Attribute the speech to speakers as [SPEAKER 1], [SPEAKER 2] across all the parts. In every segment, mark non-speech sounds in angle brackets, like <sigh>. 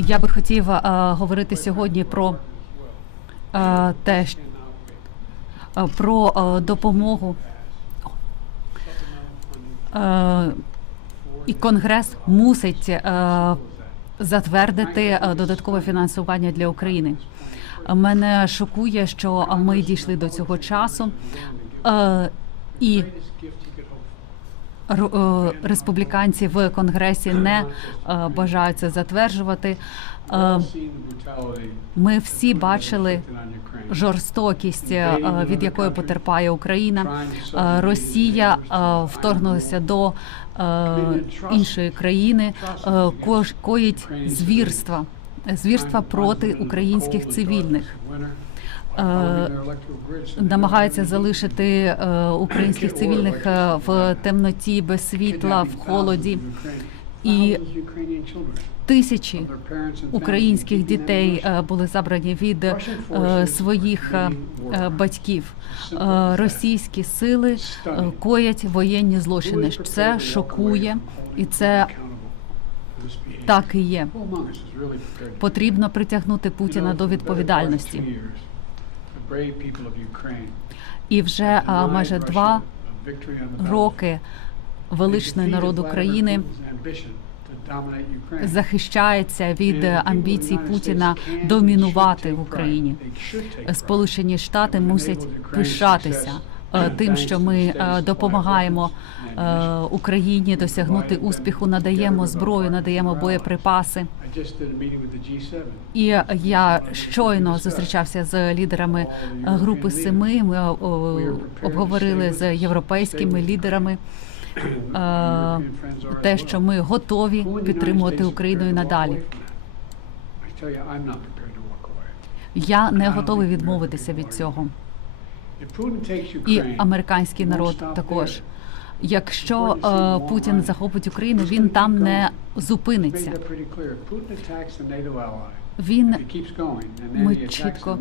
[SPEAKER 1] Я би хотів е, говорити сьогодні про е, те, щ- е, про е, допомогу. Е, і Конгрес мусить е, затвердити додаткове фінансування для України. Мене шокує, що ми дійшли до цього часу. Е, і республіканці в конгресі не е, бажають це затверджувати. Е, Ми всі бачили жорстокість, е, від якої потерпає Україна. Е, Росія е, вторгнулася до е, іншої країни, е, коїть звірства, звірства проти українських цивільних. Е, Намагається залишити е, українських цивільних е, в темноті, без світла, в холоді. І тисячі українських дітей були забрані від своїх батьків. Російські сили коять воєнні злочини. Це шокує, і це так і є. Потрібно притягнути Путіна до відповідальності. І вже а, майже два роки величний народ України. Захищається від амбіцій Путіна домінувати в Україні. Сполучені Штати мусять пишатися тим, що ми е, допомагаємо е, Україні досягнути успіху, надаємо зброю, надаємо боєприпаси. І я щойно зустрічався з лідерами е, групи семи. Ми е, обговорили з європейськими лідерами е, те, що ми готові підтримувати Україну і надалі. Я не готовий відмовитися від цього. І американський народ також. Якщо е, Путін захопить Україну, він там не зупиниться. Він
[SPEAKER 2] ми чітко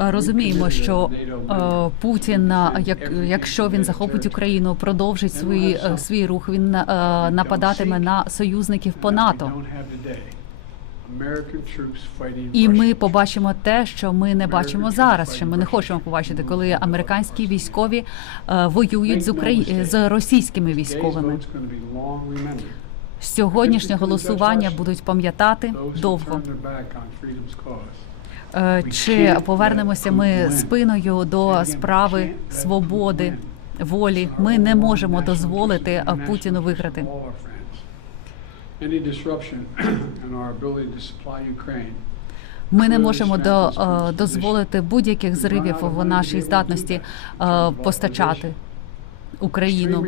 [SPEAKER 1] Е, розуміємо, що е, Путін, е, як якщо він захопить Україну, продовжить свої е, свій рух. Він е, нападатиме на союзників по НАТО. І ми побачимо те, що ми не бачимо зараз. Що ми не хочемо побачити, коли американські військові е, воюють з Украї... з російськими військовими. Сьогоднішнє голосування будуть пам'ятати довго. Е, Чи повернемося ми спиною до справи свободи, волі? Ми не можемо дозволити Путіну виграти. <clears throat> Ми не можемо до, е, дозволити будь-яких зривів в нашій здатності е, постачати Україну.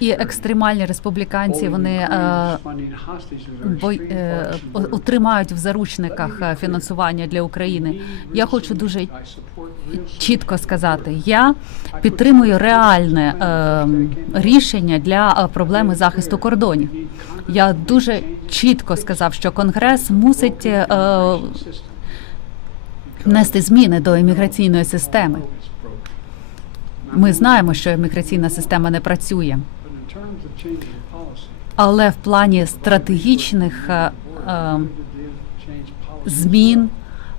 [SPEAKER 1] І екстремальні республіканці вони е, бо, е, в заручниках е, фінансування для України. Я хочу дуже чітко сказати: я підтримую реальне рішення для проблеми захисту кордонів. Я дуже чітко сказав, що Конгрес мусить внести зміни до імміграційної системи. Ми знаємо, що імміграційна система не працює, але в плані стратегічних е, е, змін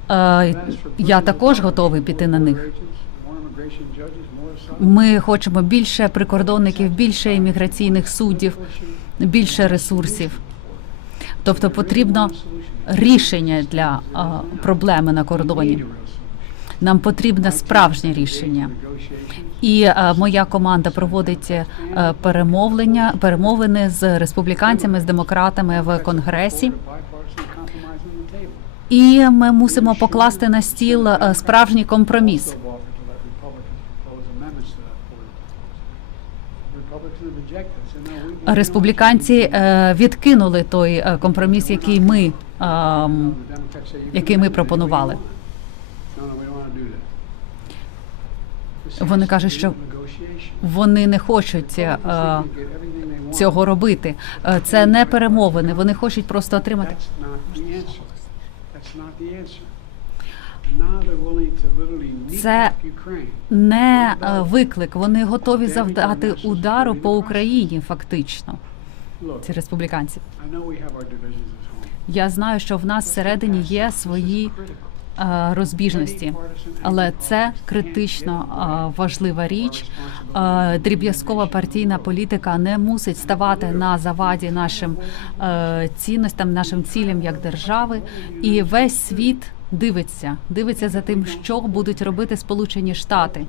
[SPEAKER 1] е, я також готовий піти на них. Ми хочемо більше прикордонників, більше імміграційних суддів, більше ресурсів. Тобто потрібно рішення для проблеми на кордоні. Нам потрібне справжнє рішення. І е, моя команда проводить е, перемовлення, перемовини з республіканцями, з демократами в конгресі. І ми мусимо покласти на стіл е, справжній компроміс. Республіканці відкинули той компроміс, який ми, який ми пропонували. Вони кажуть, що вони не хочуть е, цього робити. Е, Це не перемовини. Вони хочуть просто отримати.
[SPEAKER 2] Це
[SPEAKER 1] Не е, виклик. Вони готові завдати удару по Україні, фактично. Ці республіканці. Я знаю, що в нас всередині є свої розбіжності, але це критично е, важлива річ. Е, Дріб'язкова партійна політика не мусить ставати на заваді нашим е, цінностям, нашим цілям як держави, і весь світ дивиться, дивиться за тим, що будуть робити Сполучені Штати.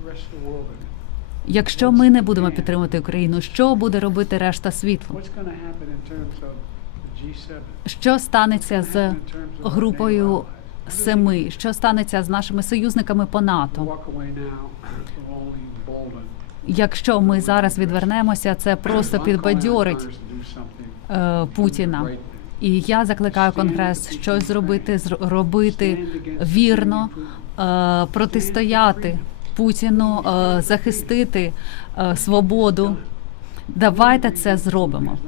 [SPEAKER 1] Якщо ми не будемо підтримувати Україну, що буде робити решта світу?
[SPEAKER 2] What's going to happen in terms of the G7?
[SPEAKER 1] Що станеться з групою семи? Що станеться з нашими союзниками по НАТО? Якщо ми зараз відвернемося, це просто підбадьорить е, Путіна. І я закликаю Конгрес щось зробити, зр- робити вірно, е, протистояти Путіну, е, захистити свободу. Давайте це зробимо.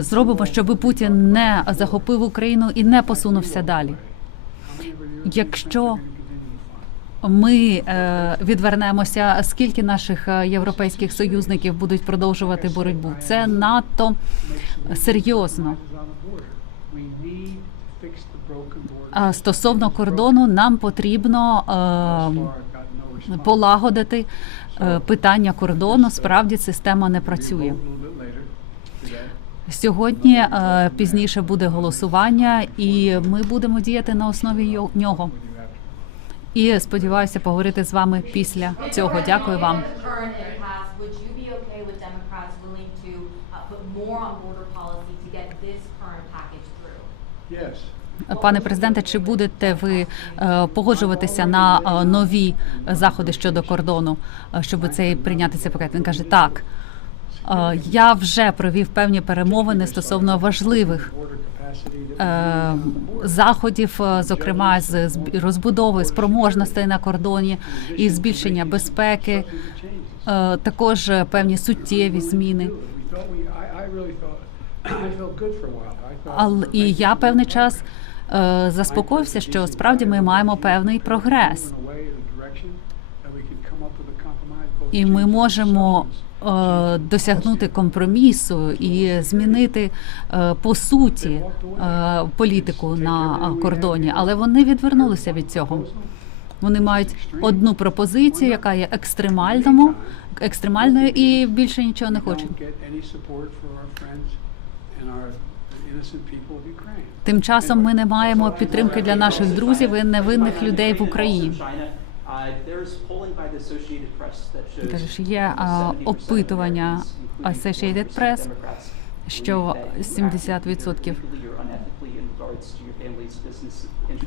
[SPEAKER 1] Зробимо, щоб Путін не захопив Україну і не посунувся далі. Якщо? Ми е, відвернемося. Скільки наших е, європейських союзників будуть продовжувати боротьбу? Це надто серйозно. стосовно кордону, нам потрібно е, полагодити е, питання кордону. Справді система не працює. Сьогодні е, пізніше буде голосування, і ми будемо діяти на основі нього. І сподіваюся поговорити з вами після цього. Дякую вам. Пане президенте, чи будете ви е, погоджуватися на е, нові заходи щодо кордону, щоб цей прийняти цей пакет? Він каже, так. Е, Я вже провів певні перемовини стосовно важливих е, заходів, е, зокрема з розбудови спроможностей на кордоні і збільшення безпеки, також певні суттєві зміни. Але і я певний час заспокоївся, що справді ми маємо певний прогрес. І ми можемо досягнути компромісу і змінити е, по суті е, політику на е, кордоні, але вони відвернулися від цього. Вони мають одну пропозицію, яка є екстремальному, екстремальною, і більше нічого не хочуть. Тим часом ми не маємо підтримки для наших друзів і невинних людей в Україні. Кажеш, є а, опитування Associated Press, що 70%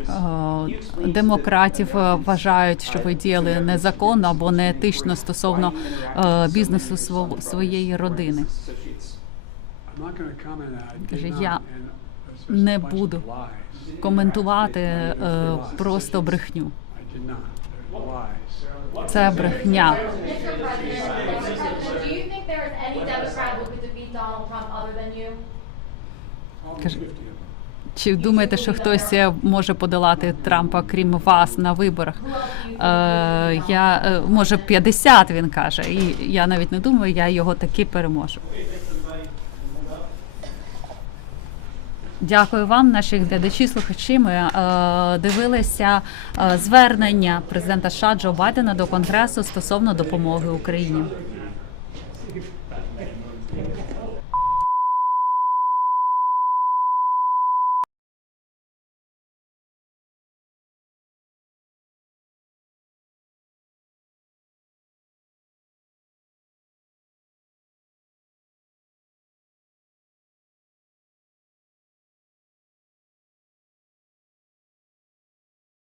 [SPEAKER 1] е, демократів вважають, що ви діяли незаконно або неетично стосовно е, бізнесу своєї родини. Я не буду коментувати е, просто брехню. Це брехня.
[SPEAKER 3] Mr. President, do you think there is any Democrat who could defeat Donald Trump other than you?
[SPEAKER 2] Almost
[SPEAKER 1] Каже,
[SPEAKER 2] 50 of them.
[SPEAKER 1] Чи думаєте, що хтось е, може подолати Трампа, крім вас, на виборах? Е, я е, може 50, він каже, і я навіть не думаю, я його таки переможу. Дякую вам, наші глядачі, слухачі. Ми е, дивилися е, звернення президента США Джо Байдена до Конгресу стосовно допомоги Україні.